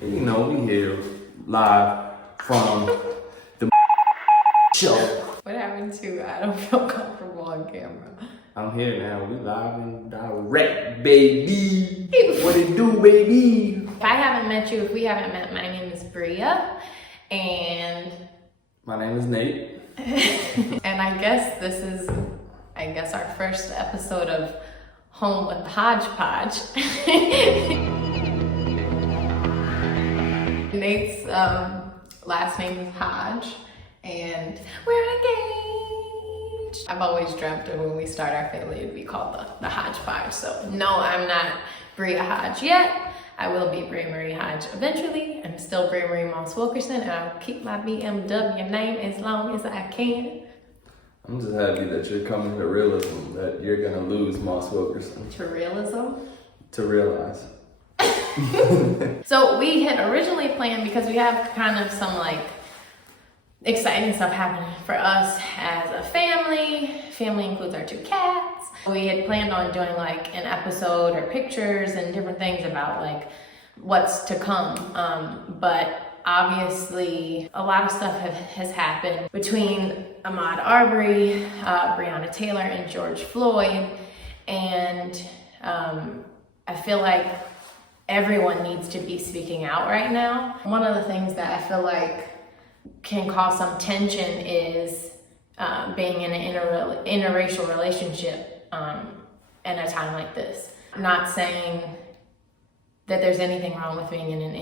And you know, we here live from the show. What happened to I don't feel comfortable on camera? I'm here now. We live and direct, baby. What it do, baby? If I haven't met you, if we haven't met, my name is Bria, and My name is Nate. and I guess this is, our first episode of Home with Hodgepodge. Nate's last name is Hodge, and we're engaged. I've always dreamt of when we start our family, it'd be called the Hodgepodge. So no, I'm not Bria Hodge yet. I will be BriaMarie Hodge eventually. I'm still BriaMarie Moss Wilkerson, and I'll keep my BMW name as long as I can. I'm just happy that you're coming to realism that you're gonna lose Moss Wilkerson. To realism? To realize. So we had originally planned, because we have kind of some like exciting stuff happening for us as a family. Family includes our 2 cats. We had planned on doing like an episode or pictures and different things about like what's to come. But obviously a lot of stuff has happened between Ahmaud Arbery, Breonna Taylor, and George Floyd. And I feel like everyone needs to be speaking out right now. One of the things that I feel like can cause some tension is being in an interracial relationship in a time like this. I'm not saying that there's anything wrong with being in an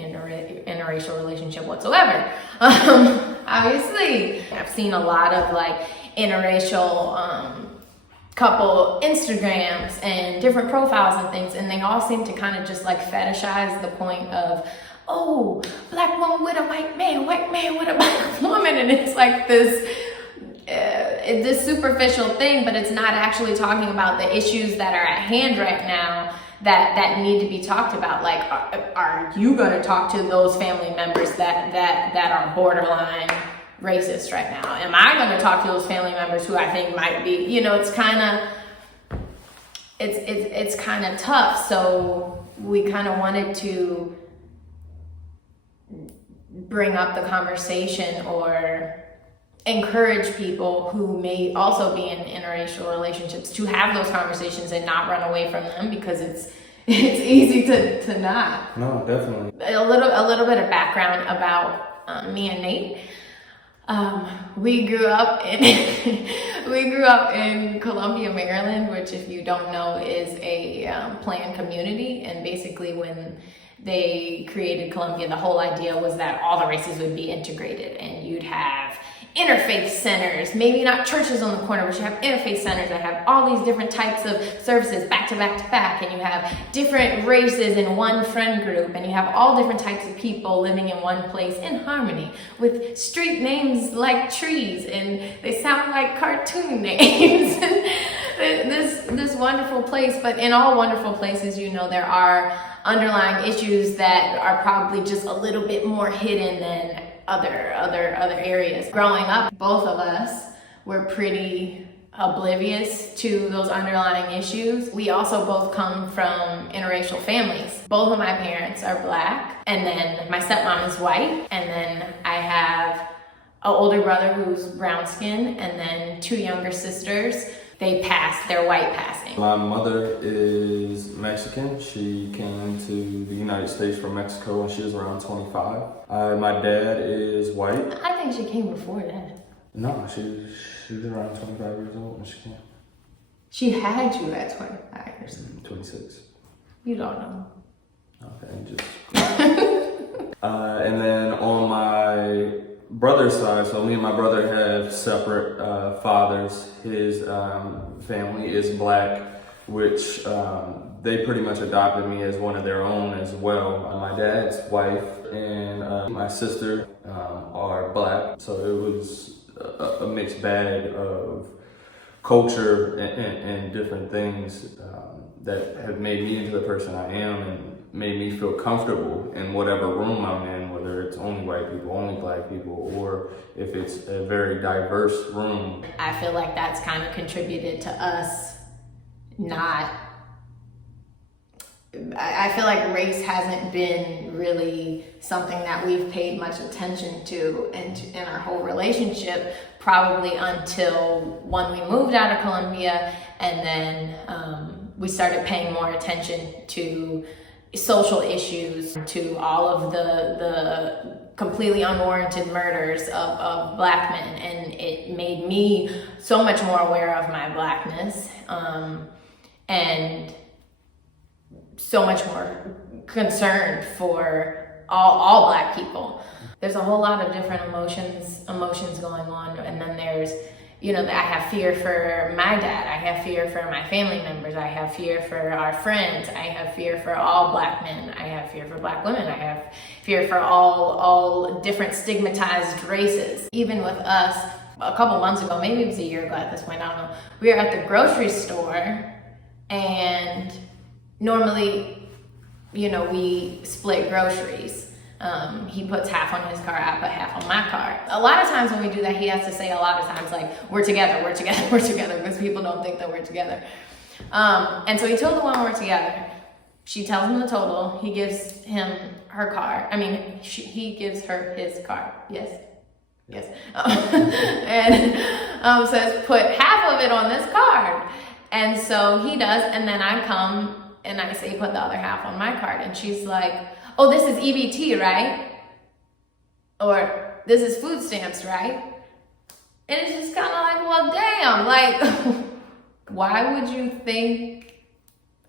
interracial relationship whatsoever. Obviously, I've seen a lot of like interracial couple Instagrams and different profiles and things, and they all seem to kind of just like fetishize the point of, oh, black woman with a white man with a black woman, and it's like this superficial thing, but it's not actually talking about the issues that are at hand right now that need to be talked about. Like, are you going to talk to those family members that are borderline racist right now? Am I going to talk to those family members who I think might be, it's kind of tough. So we kind of wanted to bring up the conversation or encourage people who may also be in interracial relationships to have those conversations and not run away from them, because it's easy to not. No, definitely. A little bit of background about me and Nate. We grew up in Columbia, Maryland, which, if you don't know, is a planned community. And basically, when they created Columbia, the whole idea was that all the races would be integrated, and you'd have interfaith centers, maybe not churches on the corner, but you have interfaith centers that have all these different types of services back to back to back, and you have different races in one friend group, and you have all different types of people living in one place in harmony, with street names like trees, and they sound like cartoon names. this wonderful place. But in all wonderful places, there are underlying issues that are probably just a little bit more hidden than other areas. Growing up, both of us were pretty oblivious to those underlying issues. We also both come from interracial families. Both of my parents are black, and then my stepmom is white, and then I have an older brother who's brown skinned, and then 2 younger sisters. They passed their white passing. My mother is Mexican. She came to the United States from Mexico when she was around 25. My dad is white. I think she came before that. No, she was around 25 years old when she came. She had you at 25 or something. 26. You don't know. Okay, just. And then on my brother's side, so me and my brother have separate fathers. His family is black, which they pretty much adopted me as one of their own as well. My dad's wife and my sister are black, so it was a mixed bag of culture and different things that have made me into the person I am and made me feel comfortable in whatever room I'm in, whether it's only white people, only black people, or if it's a very diverse room. I feel like that's kind of contributed to us not I feel like race hasn't been really something that we've paid much attention to in our whole relationship, probably until when we moved out of Colombia, and then we started paying more attention to social issues, to all of the completely unwarranted murders of Black men, and it made me so much more aware of my Blackness, and so much more concerned for all Black people. There's a whole lot of different emotions going on, and then there's, you know, I have fear for my dad, I have fear for my family members, I have fear for our friends, I have fear for all Black men, I have fear for Black women, I have fear for all different stigmatized races. Even with us, a couple months ago, maybe it was a year ago at this point, I don't know, we were at the grocery store, and normally, you know, we split groceries. He puts half on his car, I put half on my car. A lot of times when we do that, he has to say a lot of times like, we're together, we're together, we're together, because people don't think that we're together. And so he told the woman we're together. She tells him the total. He gives him her car. I mean, he gives her his car. Yes. Yes. And says, put half of it on this card. And so he does, and then I come and I say, put the other half on my card. And she's like, oh, this is EBT, right? Or this is food stamps, right? And it's just kind of like, well, damn, like, why would you think?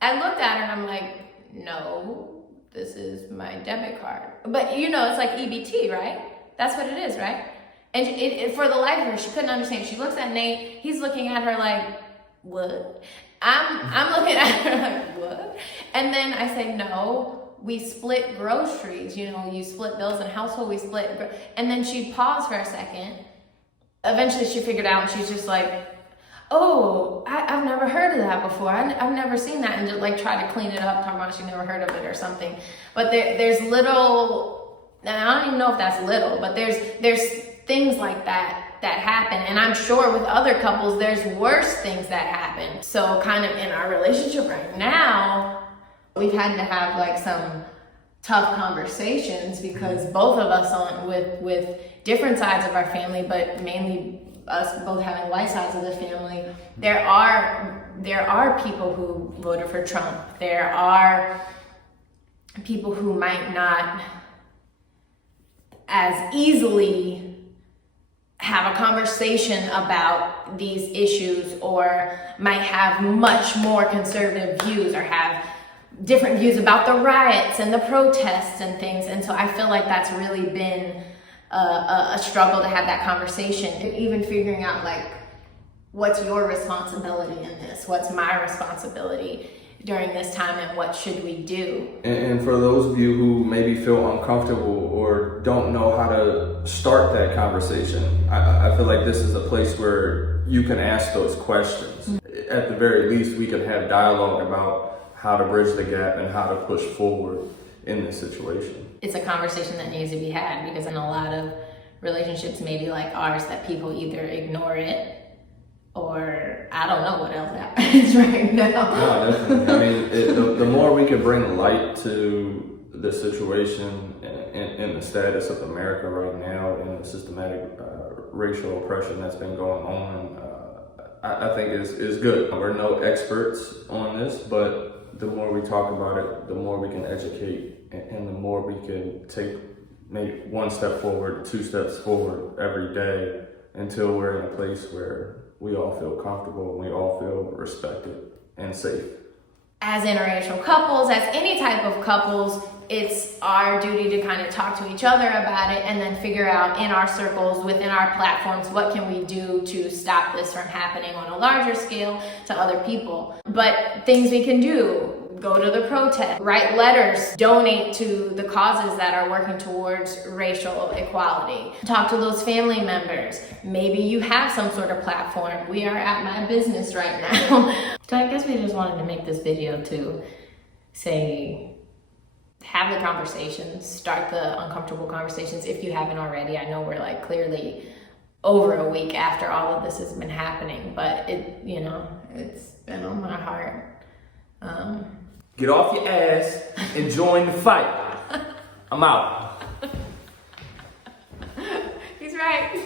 I looked at her and I'm like, no, this is my debit card. But you know, it's like EBT, right? That's what it is, right? And for the life of her, she couldn't understand. She looks at Nate, he's looking at her like, what? I'm looking at her like, what? And then I say, no, we split groceries. You know, you split bills in household, we split. And then she paused for a second. Eventually she figured out, and she's just like, oh, I've never heard of that before. I've never seen that. And just like try to clean it up, talking about she never heard of it or something. But there's little, and I don't even know if that's little, but there's things like that happen. And I'm sure with other couples, there's worse things that happen. So kind of in our relationship right now, we've had to have like some tough conversations, because both of us with different sides of our family, but mainly us both having white sides of the family, there are people who voted for Trump. There are people who might not as easily have a conversation about these issues, or might have much more conservative views, or have different views about the riots and the protests and things. And so I feel like that's really been a struggle to have that conversation, and even figuring out like, what's your responsibility in this? What's my responsibility during this time, and what should we do? And for those of you who maybe feel uncomfortable or don't know how to start that conversation, I feel like this is a place where you can ask those questions. Mm-hmm. At the very least, we can have dialogue about how to bridge the gap and how to push forward in this situation. It's a conversation that needs to be had, because in a lot of relationships, maybe like ours, that people either ignore it, or I don't know what else happens right now. No, definitely. I mean, the more we can bring light to the situation and the status of America right now, and the systematic racial oppression that's been going on, I think is good. We're no experts on this, but the more we talk about it, the more we can educate, and the more we can take maybe one step forward, 2 steps forward every day, until we're in a place where we all feel comfortable and we all feel respected and safe. As interracial couples, as any type of couples, it's our duty to kind of talk to each other about it, and then figure out in our circles, within our platforms, what can we do to stop this from happening on a larger scale to other people. But things we can do: go to the protest, write letters, donate to the causes that are working towards racial equality, talk to those family members. Maybe you have some sort of platform. We are at my business right now. So I guess we just wanted to make this video to say, have the conversations, start the uncomfortable conversations if you haven't already. I know we're like clearly over a week after all of this has been happening, but it's been on my heart. get off your ass and join the fight. I'm out. He's right.